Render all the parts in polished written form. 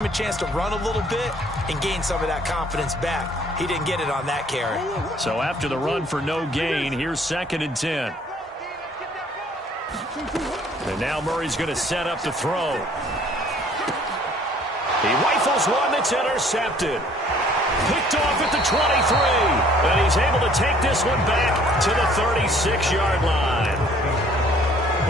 A chance to run a little bit and gain some of that confidence back. He didn't get it on that carry. So after the run for no gain, here's 2nd and 10. And now Murray's going to set up to throw. He rifles one that's intercepted. Picked off at the 23. And he's able to take this one back to the 36-yard line.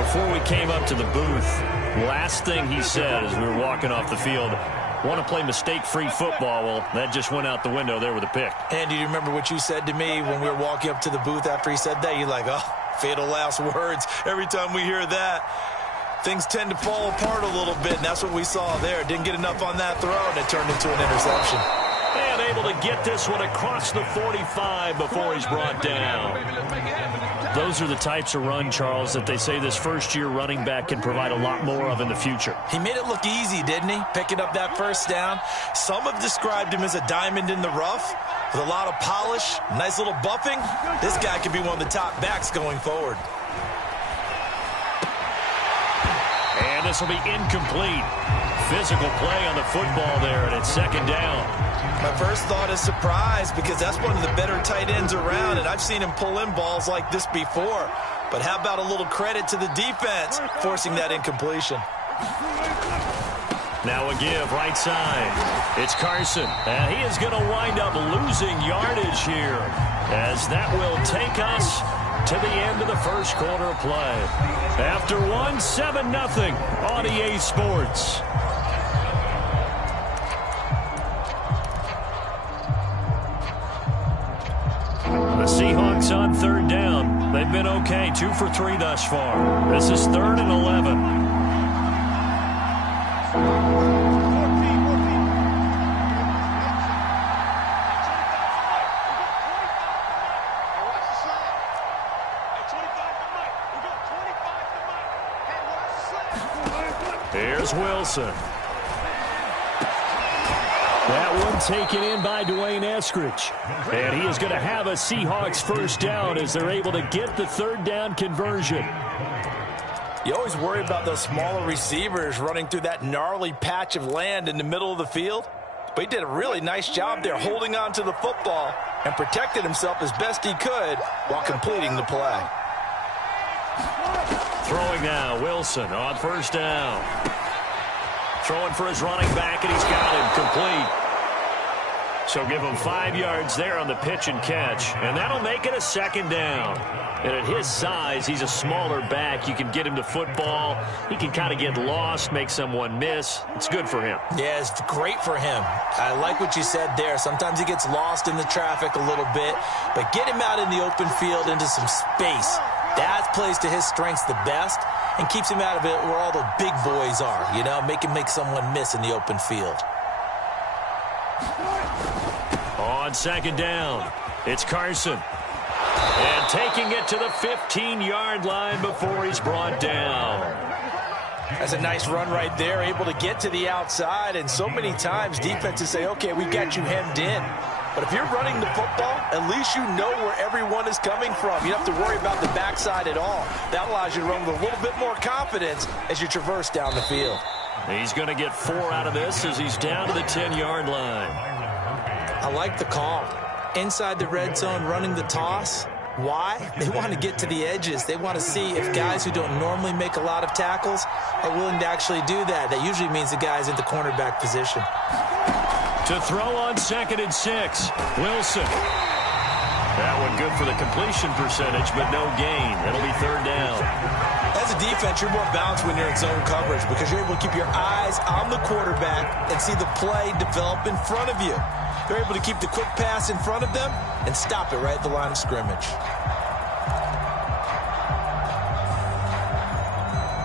Before we came up to the booth, last thing he said as we were walking off the field, want to play mistake-free football. Well, that just went out the window there with a pick. And do you remember what you said to me when we were walking up to the booth after he said that? You're like, oh, fatal last words. Every time we hear that, things tend to fall apart a little bit, and that's what we saw there. Didn't get enough on that throw, and it turned into an interception. And able to get this one across the 45 before he's brought down. Those are the types of run, Charles, that they say this first-year running back can provide a lot more of in the future. He made it look easy, didn't he? Picking up that first down. Some have described him as a diamond in the rough with a lot of polish, nice little buffing. This guy could be one of the top backs going forward. And this will be incomplete. Physical play on the football there, and it's 2nd down. My first thought is surprise because that's one of the better tight ends around, and I've seen him pull in balls like this before. But how about a little credit to the defense forcing that incompletion? Now a give right side. It's Carson, and he is going to wind up losing yardage here as that will take us to the end of the first quarter of play. After one, 7-0 on EA Sports. The Seahawks on 3rd down. They've been okay, 2 for 3 thus far. This is 3rd and 11. Here's Wilson. That one taken in by Dwayne Eskridge. And he is going to have a Seahawks first down as they're able to get the 3rd down conversion. You always worry about those smaller receivers running through that gnarly patch of land in the middle of the field. But he did a really nice job there holding on to the football and protected himself as best he could while completing the play. Throwing now, Wilson on 1st down. Throwing for his running back, and he's got him complete. So give him 5 yards there on the pitch and catch, and that'll make it a 2nd down. And at his size, he's a smaller back. You can get him to football. He can kind of get lost, make someone miss. It's good for him. Yeah, it's great for him. I like what you said there. Sometimes he gets lost in the traffic a little bit, but get him out in the open field into some space. That plays to his strengths the best and keeps him out of it where all the big boys are, you know, make someone miss in the open field. On 2nd down, it's Carson. And taking it to the 15-yard line before he's brought down. That's a nice run right there, able to get to the outside, and so many times defenses say, okay, we've got you hemmed in. But if you're running the football, at least you know where everyone is coming from. You don't have to worry about the backside at all. That allows you to run with a little bit more confidence as you traverse down the field. He's going to get 4 out of this as he's down to the 10-yard line. I like the call. Inside the red zone, running the toss. Why? They want to get to the edges. They want to see if guys who don't normally make a lot of tackles are willing to actually do that. That usually means the guy's at the cornerback position. To throw on 2nd and 6, Wilson. That one good for the completion percentage, but no gain. That'll be 3rd down. As a defense, you're more balanced when you're in zone coverage because you're able to keep your eyes on the quarterback and see the play develop in front of you. They're able to keep the quick pass in front of them and stop it right at the line of scrimmage.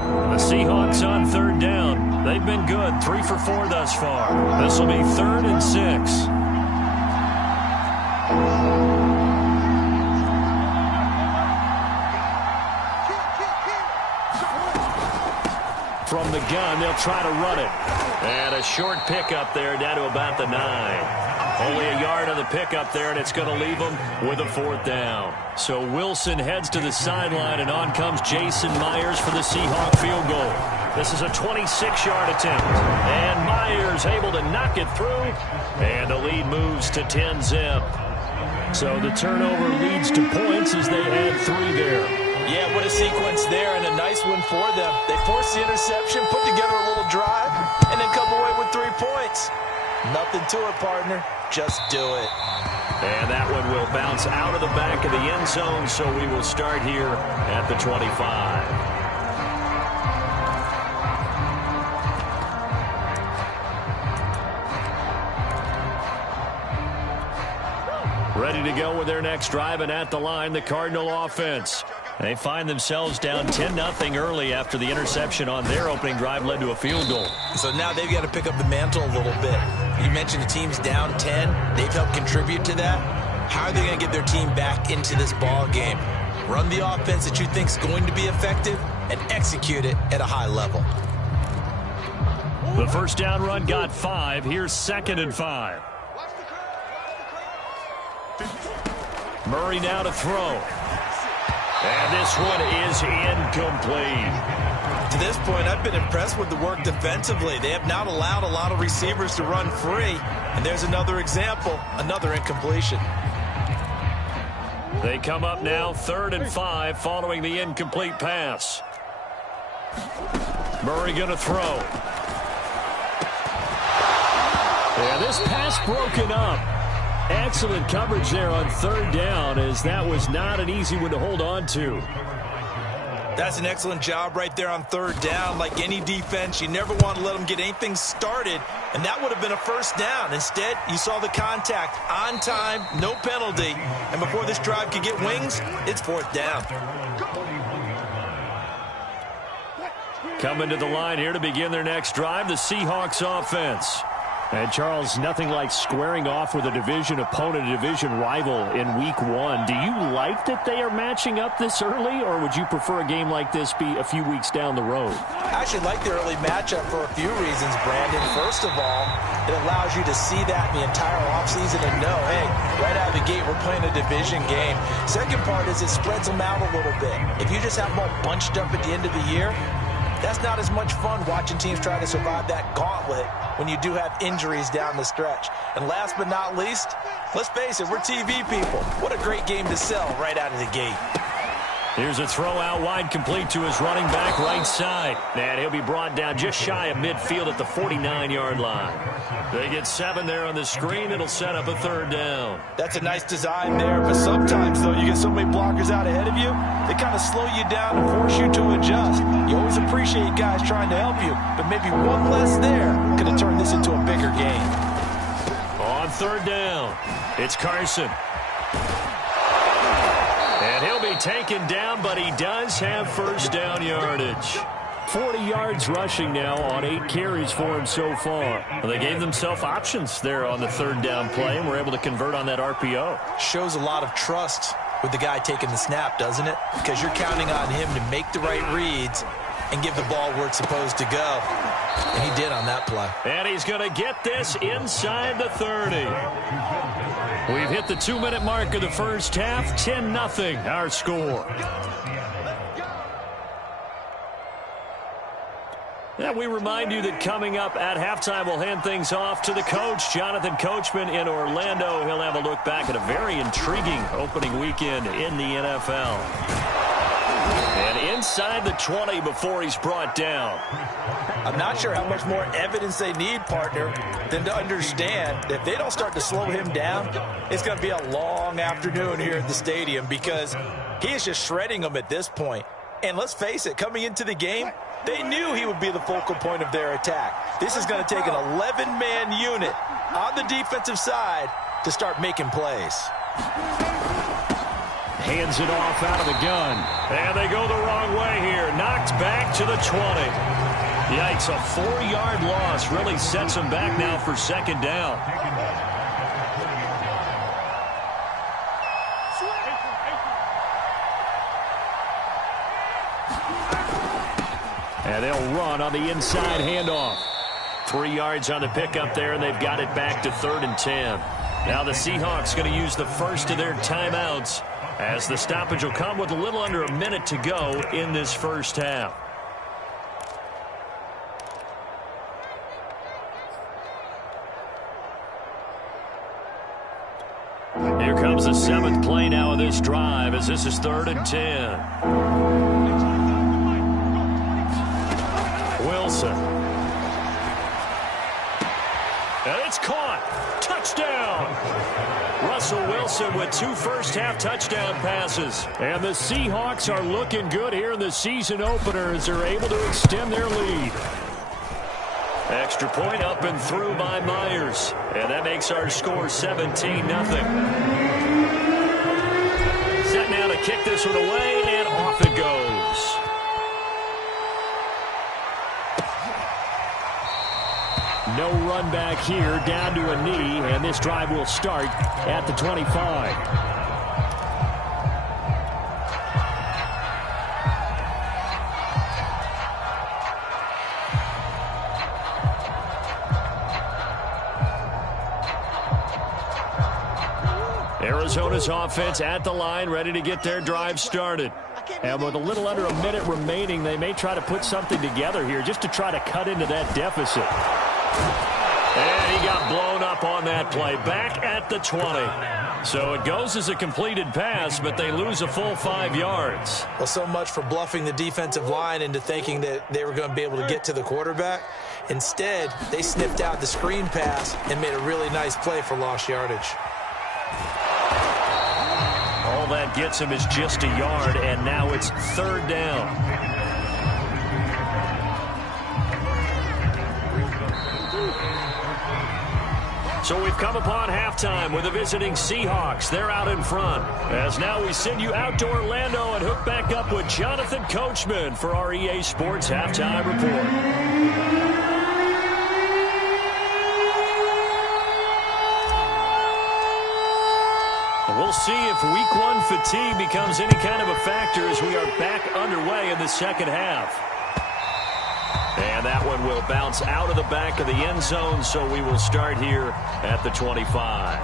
The Seahawks on 3rd down. They've been good, 3 for 4 thus far. This will be 3rd and 6. From the gun, they'll try to run it. And a short pickup there down to about the 9. Only a yard on the pickup there, and it's going to leave them with a 4th down. So Wilson heads to the sideline, and on comes Jason Myers for the Seahawk field goal. This is a 26-yard attempt. And Myers fires, able to knock it through, and the lead moves to 10-zip. So the turnover leads to points as they add 3 there. Yeah, what a sequence there, and a nice one for them. They forced the interception, put together a little drive, and then come away with 3 points. Nothing to it, partner. Just do it. And that one will bounce out of the back of the end zone, so we will start here at the 25. Ready to go with their next drive, and at the line, the Cardinal offense. They find themselves down 10-0 early after the interception on their opening drive led to a field goal. So now they've got to pick up the mantle a little bit. You mentioned the team's down 10. They've helped contribute to that. How are they going to get their team back into this ball game? Run the offense that you think is going to be effective and execute it at a high level. The first down run got 5. Here's 2nd and 5. Murray now to throw. And this one is incomplete. To this point, I've been impressed with the work defensively. They have not allowed a lot of receivers to run free. And there's another example, another incompletion. They come up now 3rd and 5 following the incomplete pass. Murray going to throw. And this pass broken up. Excellent coverage there on 3rd down, as that was not an easy one to hold on to. That's an excellent job right there on 3rd down. Like any defense, you never want to let them get anything started, and that would have been a first down. Instead, you saw the contact on time, no penalty, and before this drive could get wings, it's 4th down. Coming to the line here to begin their next drive, the Seahawks offense. And, Charles, nothing like squaring off with a division opponent, a division rival in Week 1. Do you like that they are matching up this early, or would you prefer a game like this be a few weeks down the road? I actually like the early matchup for a few reasons, Brandon. First of all, it allows you to see that in the entire offseason and know, hey, right out of the gate, we're playing a division game. Second part is it spreads them out a little bit. If you just have them all bunched up at the end of the year, that's not as much fun watching teams try to survive that gauntlet when you do have injuries down the stretch. And last but not least, let's face it, we're TV people. What a great game to sell right out of the gate. Here's a throw out wide, complete to his running back right side. And he'll be brought down just shy of midfield at the 49-yard line. They get 7 there on the screen. It'll set up a 3rd down. That's a nice design there, but sometimes, though, you get so many blockers out ahead of you, they kind of slow you down and force you to adjust. You always appreciate guys trying to help you, but maybe one less there could have turned this into a bigger game. On 3rd down, it's Carson. And he'll be taken down, but he does have first down yardage. 40 yards rushing now on 8 carries for him so far. Well, they gave themselves options there on the 3rd down play and were able to convert on that RPO. Shows a lot of trust with the guy taking the snap, doesn't it? Because you're counting on him to make the right reads and give the ball where it's supposed to go. And he did on that play. And he's going to get this inside the 30. We've hit the 2-minute mark of the first half. 10-0 our score. And we remind you that coming up at halftime, we'll hand things off to the coach, Jonathan Coachman in Orlando. He'll have a look back at a very intriguing opening weekend in the NFL. And inside the 20 before he's brought down. I'm not sure how much more evidence they need, partner, than to understand that if they don't start to slow him down, it's going to be a long afternoon here at the stadium because he is just shredding them at this point. And let's face it, coming into the game, they knew he would be the focal point of their attack. This is going to take an 11-man unit on the defensive side to start making plays. Hands it off out of the gun. And they go the wrong way here. Knocked back to the 20. Yikes, a 4-yard loss really sets them back now for 2nd down. And they'll run on the inside handoff. 3 yards on the pickup there, and they've got it back to 3rd and 10. Now the Seahawks going to use the first of their timeouts as the stoppage will come with a little under a minute to go in this first half. Here comes the 7th play now of this drive as this is 3rd and 10. Wilson. And it's caught. Touchdown. Russell Wilson with 2 first-half touchdown passes. And the Seahawks are looking good here in the season opener as they're able to extend their lead. Extra point up and through by Myers. And that makes our score 17-0. Set now to kick this one away, and off it goes. No run back here, down to a knee, and this drive will start at the 25. Arizona's offense at the line, ready to get their drive started. And with a little under a minute remaining, they may try to put something together here just to try to cut into that deficit. And he got blown up on that play, back at the 20. So it goes as a completed pass, but they lose a full 5 yards. Well, so much for bluffing the defensive line into thinking that they were going to be able to get to the quarterback. Instead, they sniffed out the screen pass and made a really nice play for lost yardage. All that gets him is just a yard, and now it's 3rd down. So we've come upon halftime with the visiting Seahawks. They're out in front. As now we send you out to Orlando and hook back up with Jonathan Coachman for our EA Sports Halftime Report. We'll see if Week 1 fatigue becomes any kind of a factor as we are back underway in the second half. And that one will bounce out of the back of the end zone, so we will start here at the 25.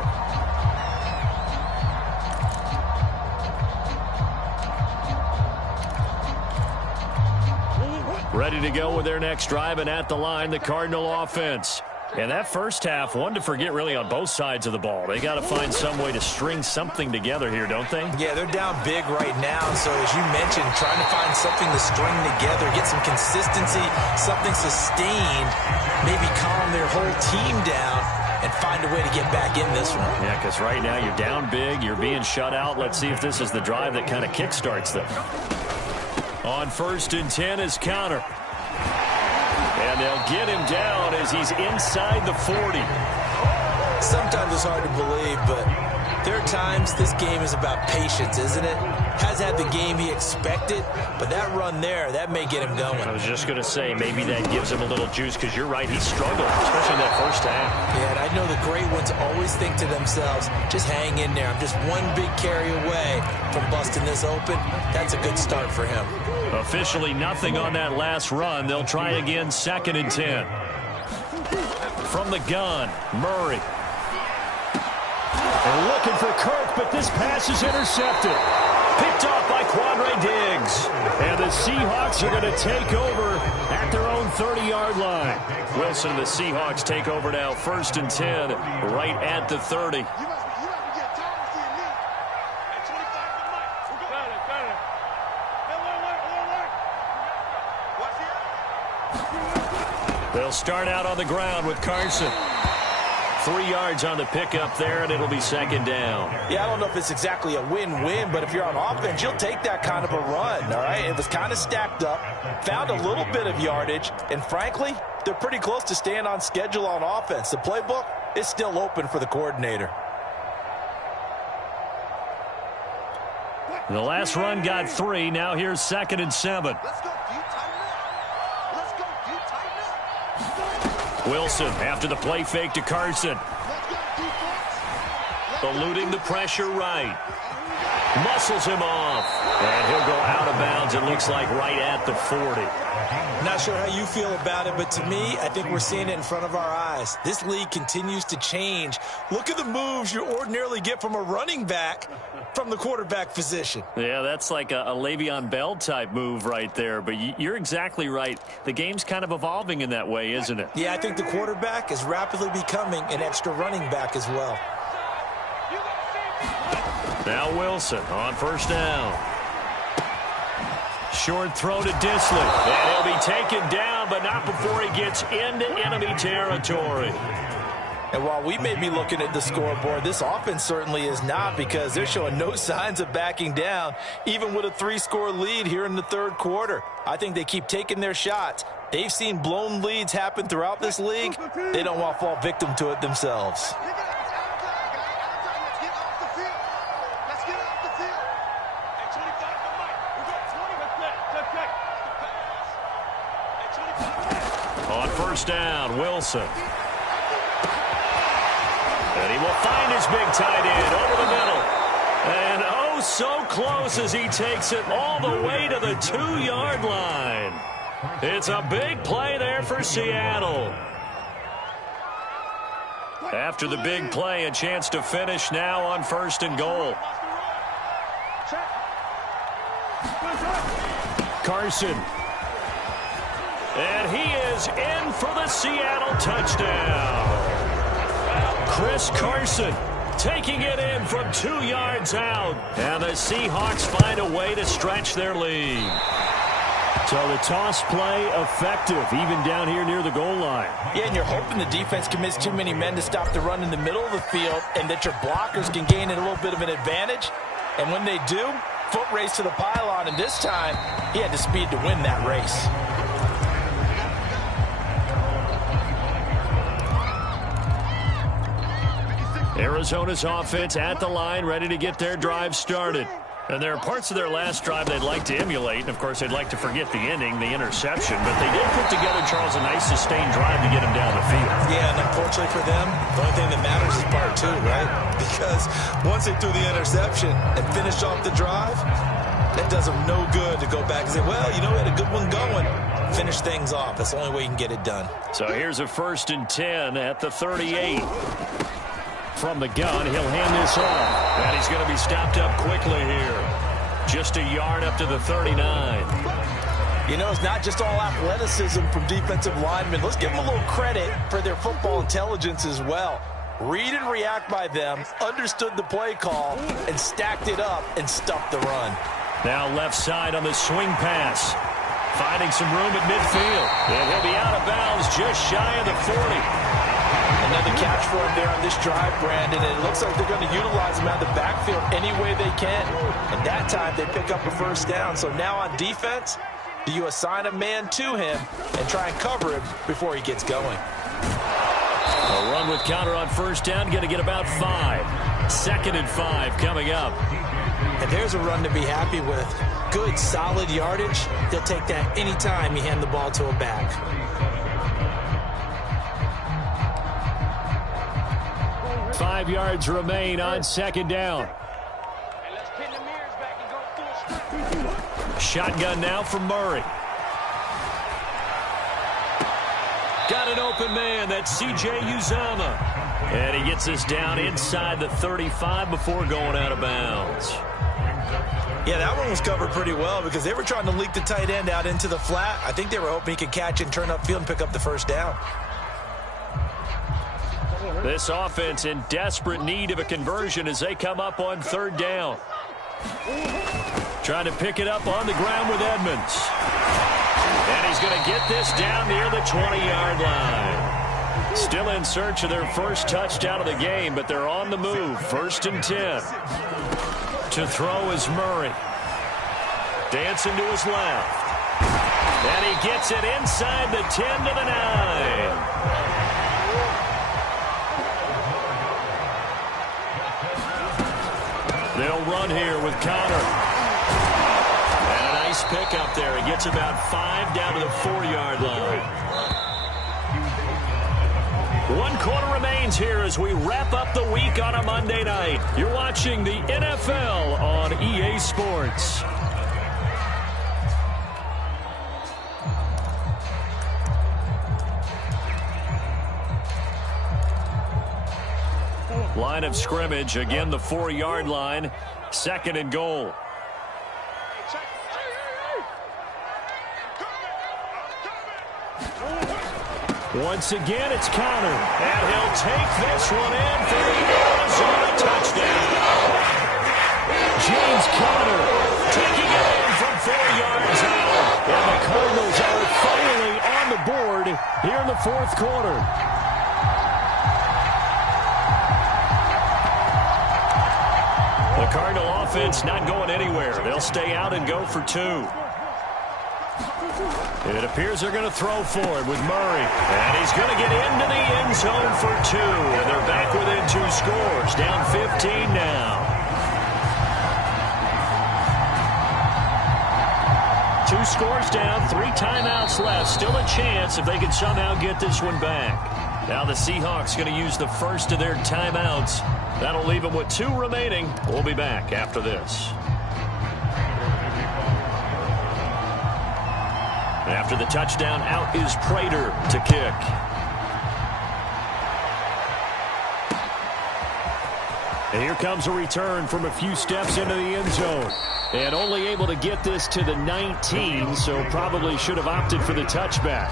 Ready to go with their next drive, and at the line, the Cardinal offense. And that first half, one to forget really on both sides of the ball. They got to find some way to string something together here, don't they? Yeah, they're down big right now. So as you mentioned, trying to find something to string together, get some consistency, something sustained, maybe calm their whole team down and find a way to get back in this one. Yeah, because right now you're down big, you're being shut out. Let's see if this is the drive that kind of kickstarts them. On 1st and 10 is counter. And they'll get him down as he's inside the 40. Sometimes it's hard to believe, but there are times this game is about patience, isn't it? Has had the game he expected, but that run there, that may get him going. I was just going to say, maybe that gives him a little juice, because you're right, he struggled, especially in that first half. Yeah, and I know the great ones always think to themselves, just hang in there. I'm just one big carry away from busting this open. That's a good start for him. Officially nothing on that last run. They'll try again, 2nd and 10. From the gun, Murray. And looking for Kirk, but this pass is intercepted. Picked off by Quandre Diggs. And the Seahawks are going to take over at their own 30-yard line. Wilson and the Seahawks take over now, 1st and 10, right at the 30. They'll start out on the ground with Carson. 3 yards on the pickup there, and it'll be 2nd down. Yeah, I don't know if it's exactly a win-win, but if you're on offense, you'll take that kind of a run, all right? It was kind of stacked up, found a little bit of yardage, and frankly, they're pretty close to staying on schedule on offense. The playbook is still open for the coordinator. The last run got 3. Now here's 2nd and 7. Wilson after the play fake to Carson. Eluding the pressure right. Muscles him off. And he'll go out of bounds, it looks like, right at the 40. Not sure how you feel about it, but to me, I think we're seeing it in front of our eyes. This league continues to change. Look at the moves you ordinarily get from a running back from the quarterback position. Yeah, that's like a Le'Veon Bell type move right there, but you're exactly right. The game's kind of evolving in that way, isn't it? Yeah, I think the quarterback is rapidly becoming an extra running back as well. Now Wilson on first down. Short throw to Dissly. And he'll be taken down, but not before he gets into enemy territory. And while we may be looking at the scoreboard, this offense certainly is not, because they're showing no signs of backing down, even with a 3-score lead here in the third quarter. I think they keep taking their shots. They've seen blown leads happen throughout this league. They don't want to fall victim to it themselves. On first down, Wilson. And he will find his big tight end over the middle. And oh, so close as he takes it all the way to the 2-yard line. It's a big play there for Seattle. After the big play, a chance to finish now on first and goal. Carson. And he is in for the Seattle touchdown. Chris Carson taking it in from 2 yards out. And the Seahawks find a way to stretch their lead. So the toss play effective, even down here near the goal line. Yeah, and you're hoping the defense commits too many men to stop the run in the middle of the field, and that your blockers can gain a little bit of an advantage. And when they do, foot race to the pylon, and this time he had the speed to win that race. Arizona's offense at the line, ready to get their drive started. And there are parts of their last drive they'd like to emulate. And, of course, they'd like to forget the ending, the interception. But they did put together, Charles, a nice sustained drive to get him down the field. Yeah, and unfortunately for them, the only thing that matters is part 2, right? Because once they threw the interception and finished off the drive, that does them no good to go back and say, well, you know, we had a good one going. Finish things off. That's the only way you can get it done. So here's a 1st and 10 at the 38. From the gun, he'll hand this off. And he's going to be stopped up quickly here. Just a yard up to the 39. You know, it's not just all athleticism from defensive linemen. Let's give them a little credit for their football intelligence as well. Read and react by them, understood the play call, and stacked it up and stuffed the run. Now left side on the swing pass. Finding some room at midfield. And he'll be out of bounds just shy of the 40. Another catch for him there on this drive, Brandon, and it looks like they're going to utilize him out of the backfield any way they can. And that time they pick up a first down. So now on defense, do you assign a man to him and try and cover him before he gets going? A run with counter on first down, going to get about 5. 2nd and 5 coming up. And there's a run to be happy with. Good, solid yardage. They'll take that anytime you hand the ball to a back. Five yards remain on 2nd down. Shotgun now from Murray. Got an open man. That's C.J. Uzomah. And he gets us down inside the 35 before going out of bounds. Yeah, that one was covered pretty well because they were trying to leak the tight end out into the flat. I think they were hoping he could catch and turn upfield and pick up the first down. This offense in desperate need of a conversion as they come up on 3rd down. Trying to pick it up on the ground with Edmonds. And he's going to get this down near the 20-yard line. Still in search of their first touchdown of the game, but they're on the move. 1st and 10. To throw is Murray. Dancing to his left. And he gets it inside the 10 to the 9. They'll run here with Connor. And a nice pickup there. He gets about 5 down to the 4-yard line. 1 quarter remains here as we wrap up the week on a Monday night. You're watching the NFL on EA Sports. Line of scrimmage, again the 4-yard line, 2nd and goal. Once again, it's Connor, and he'll take this one in for the Arizona touchdown. James Conner taking it in from 4 yards out. And the Cardinals are finally on the board here in the fourth quarter. The Cardinal offense not going anywhere. They'll stay out and go for 2. It appears they're going to throw for it with Murray. And he's going to get into the end zone for 2. And they're back within 2 scores. Down 15 now. 2 scores down, 3 timeouts left. Still a chance if they can somehow get this one back. Now the Seahawks going to use the first of their timeouts. That'll leave them with 2 remaining. We'll be back after this. After the touchdown, out is Prater to kick. And here comes a return from a few steps into the end zone. And only able to get this to the 19, so probably should have opted for the touchback.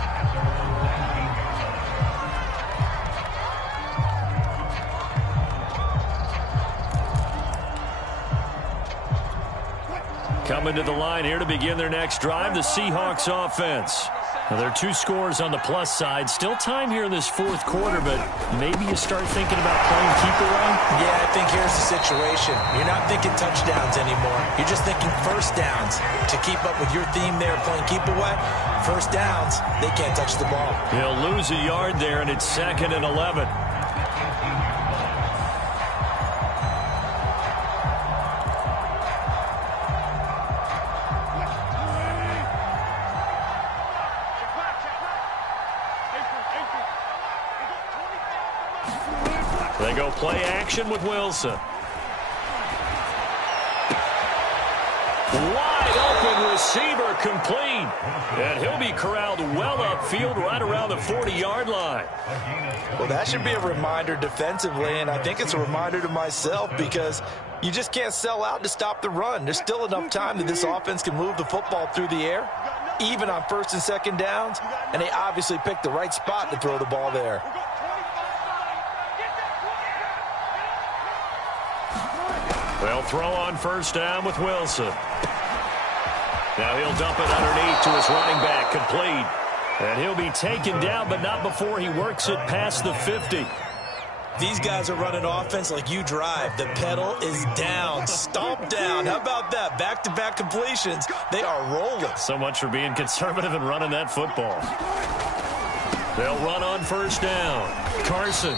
Coming to the line here to begin their next drive, the Seahawks offense. Now, there are 2 scores on the plus side. Still time here in this fourth quarter, but maybe you start thinking about playing keeper run? Yeah, I think here's the situation. You're not thinking touchdowns anymore. You're just thinking first downs. To keep up with your theme there, playing keep away, first downs, they can't touch the ball. He'll lose a yard there, and it's 2nd and 11. They go play action with Wilson. Wide open receiver complete. And he'll be corralled well upfield right around the 40-yard line. Well, that should be a reminder defensively, and I think it's a reminder to myself because you just can't sell out to stop the run. There's still enough time that this offense can move the football through the air, even on 1st and 2nd downs, and they obviously picked the right spot to throw the ball there. They'll throw on 1st down with Wilson. Now he'll dump it underneath to his running back, complete. And he'll be taken down, but not before he works it past the 50. These guys are running offense like you drive. The pedal is down, stomp down. How about that? Back-to-back completions. They are rolling. So much for being conservative and running that football. They'll run on 1st down. Carson.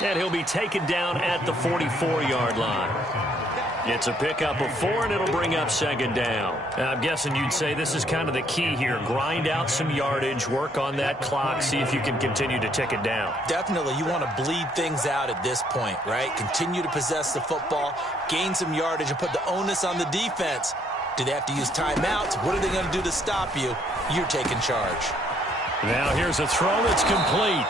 And he'll be taken down at the 44-yard line. It's a pickup of 4, and it'll bring up 2nd down. I'm guessing you'd say this is kind of the key here. Grind out some yardage, work on that clock, see if you can continue to tick it down. Definitely. You want to bleed things out at this point, right? Continue to possess the football, gain some yardage, and put the onus on the defense. Do they have to use timeouts? What are they going to do to stop you? You're taking charge. Now here's a throw that's complete.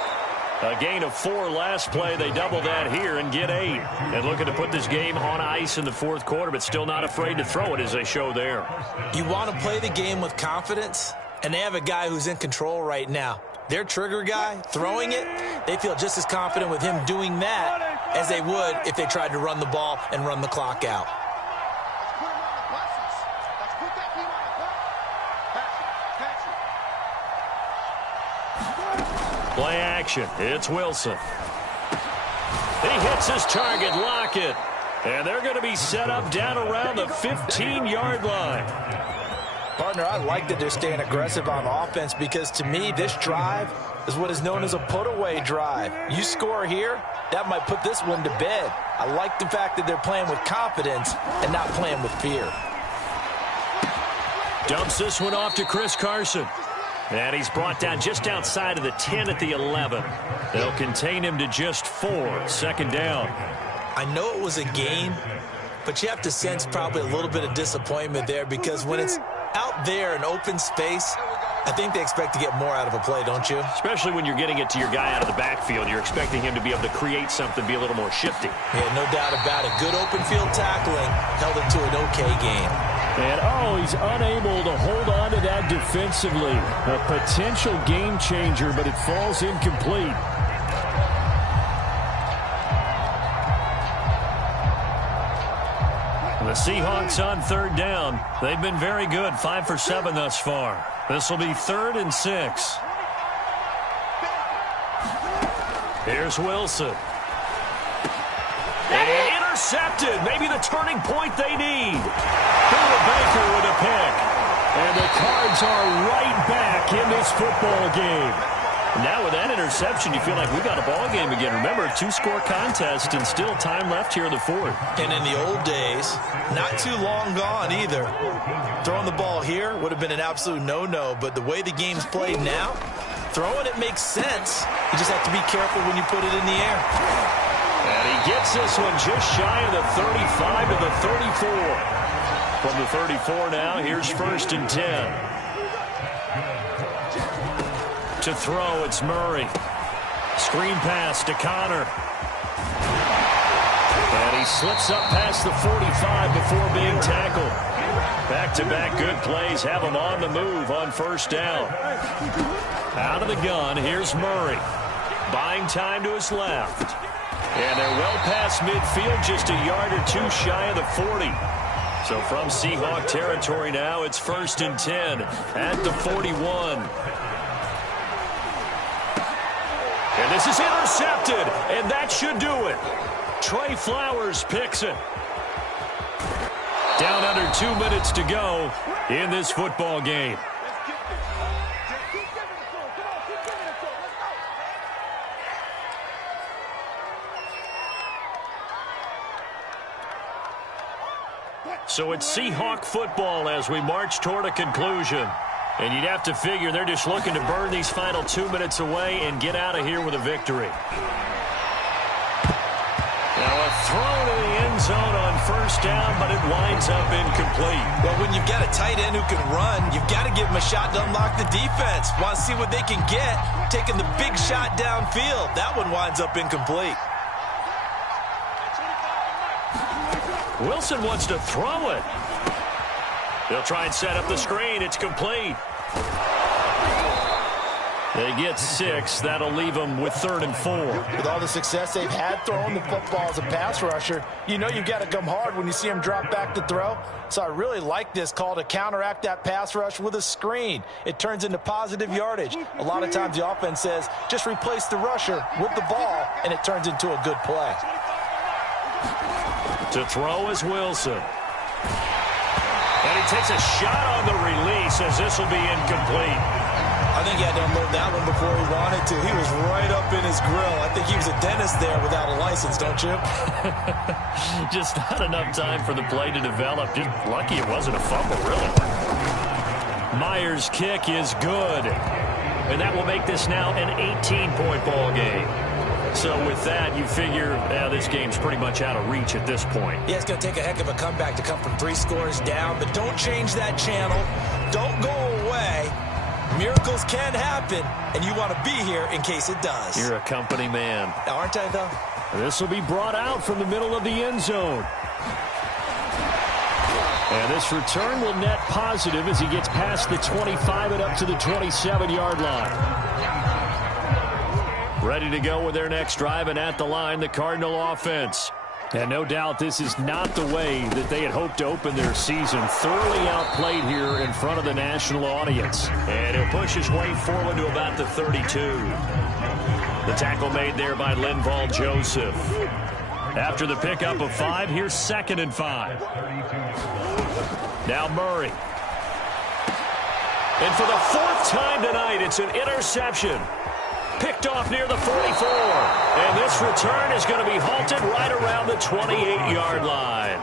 A gain of 4 last play. They double that here and get 8. And looking to put this game on ice in the fourth quarter, but still not afraid to throw it as they show there. You want to play the game with confidence, and they have a guy who's in control right now. Their trigger guy, throwing it, they feel just as confident with him doing that as they would if they tried to run the ball and run the clock out. Play action. It's Wilson. He hits his target, Lockett. And they're going to be set up down around the 15-yard line. Partner, I like that they're staying aggressive on offense because to me, this drive is what is known as a put-away drive. You score here, that might put this one to bed. I like the fact that they're playing with confidence and not playing with fear. Dumps this one off to Chris Carson. And he's brought down just outside of the 10 at the 11. They'll contain him to just 4. 2nd down. I know it was a gain, but you have to sense probably a little bit of disappointment there because when it's out there in open space, I think they expect to get more out of a play, don't you? Especially when you're getting it to your guy out of the backfield. You're expecting him to be able to create something, be a little more shifty. Yeah, no doubt about it. Good open field tackling held him to an okay game. And, he's unable to hold on to that defensively. A potential game changer, but it falls incomplete. The Seahawks on third down. They've been very good, 5 for 7 thus far. This will be 3rd and 6. Here's Wilson. And intercepted. Maybe the turning point they need. Buda Baker with a pick. And the Cards are right back in this football game. Now with that interception, you feel like we got a ball game again. Remember, 2-score contest and still time left here in the 4th. And in the old days, not too long gone either. Throwing the ball here would have been an absolute no-no, but the way the game's played now, throwing it makes sense. You just have to be careful when you put it in the air. And he gets this one just shy of the 35 to the 34. From the 34 now, here's 1st and 10. To throw, it's Murray. Screen pass to Connor. And he slips up past the 45 before being tackled. Back-to-back good plays have him on the move on 1st down. Out of the gun, here's Murray. Buying time to his left. And they're well past midfield, just a yard or 2 shy of the 40. So from Seahawk territory now, it's 1st and 10 at the 41. And this is intercepted, and that should do it. Trey Flowers picks it. Down under 2 minutes to go in this football game. So it's Seahawk football as we march toward a conclusion. And you'd have to figure they're just looking to burn these final 2 minutes away and get out of here with a victory. Now a throw to the end zone on 1st down, but it winds up incomplete. Well, when you've got a tight end who can run, you've got to give him a shot to unlock the defense. Want to see what they can get, taking the big shot downfield. That one winds up incomplete. Wilson wants to throw it. They'll try and set up the screen. It's complete. They get 6. That'll leave them with 3rd and 4. With all the success they've had throwing the football as a pass rusher, you know you've got to come hard when you see them drop back to throw. So I really like this call to counteract that pass rush with a screen. It turns into positive yardage. A lot of times the offense says, just replace the rusher with the ball, and it turns into a good play. To throw is Wilson. And he takes a shot on the release as this will be incomplete. I think he had to unload that one before he wanted to. He was right up in his grill. I think he was a dentist there without a license, don't you? Just not enough time for the play to develop. Just lucky it wasn't a fumble, really. Myers' kick is good. And that will make this now an 18-point ball game. So with that, you figure this game's pretty much out of reach at this point. Yeah, it's going to take a heck of a comeback to come from 3 scores down, but don't change that channel. Don't go away. Miracles can happen, and you want to be here in case it does. You're a company man. Aren't I, though? This will be brought out from the middle of the end zone. And this return will net positive as he gets past the 25 and up to the 27-yard line. Ready to go with their next drive, and at the line, the Cardinal offense. And no doubt this is not the way that they had hoped to open their season. Thoroughly outplayed here in front of the national audience. And he'll push his way forward to about the 32. The tackle made there by Linval Joseph. After the pickup of 5, here's 2nd and 5. Now Murray. And for the 4th time tonight, it's an interception. Picked off near the 44. And this return is going to be halted right around the 28-yard line.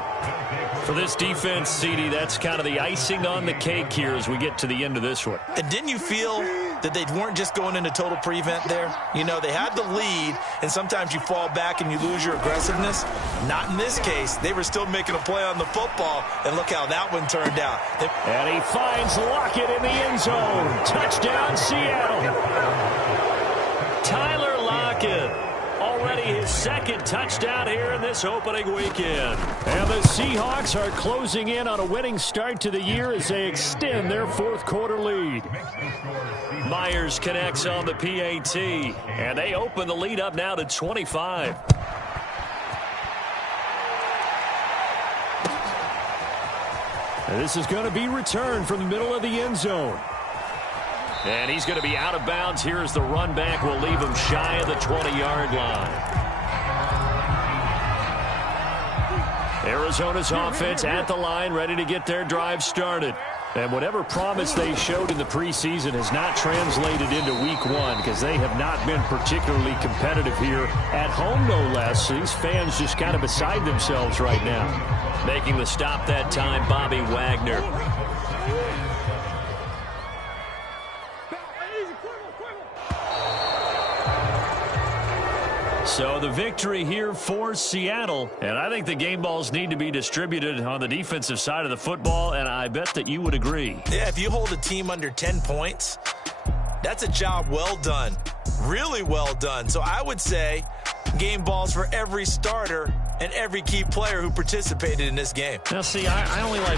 For this defense, CD, that's kind of the icing on the cake here as we get to the end of this one. And didn't you feel that they weren't just going into total prevent there? You know, they had the lead, and sometimes you fall back and you lose your aggressiveness. Not in this case. They were still making a play on the football, and look how that one turned out. And he finds Lockett in the end zone. Touchdown, Seattle. Tyler Lockett, already his 2nd touchdown here in this opening weekend. And the Seahawks are closing in on a winning start to the year as they extend their 4th quarter lead. Myers connects on the PAT, and they open the lead up now to 25. And this is going to be returned from the middle of the end zone. And he's going to be out of bounds. Here's the run back. We'll leave him shy of the 20-yard line. Arizona's offense at the line, ready to get their drive started. And whatever promise they showed in the preseason has not translated into week one because they have not been particularly competitive here at home, no less. These fans just kind of beside themselves right now. Making the stop that time, Bobby Wagner. So the victory here for Seattle. And I think the game balls need to be distributed on the defensive side of the football, and I bet that you would agree. Yeah, if you hold a team under 10 points, that's a job well done. Really well done. So I would say game balls for every starter and every key player who participated in this game. Now, see, I only like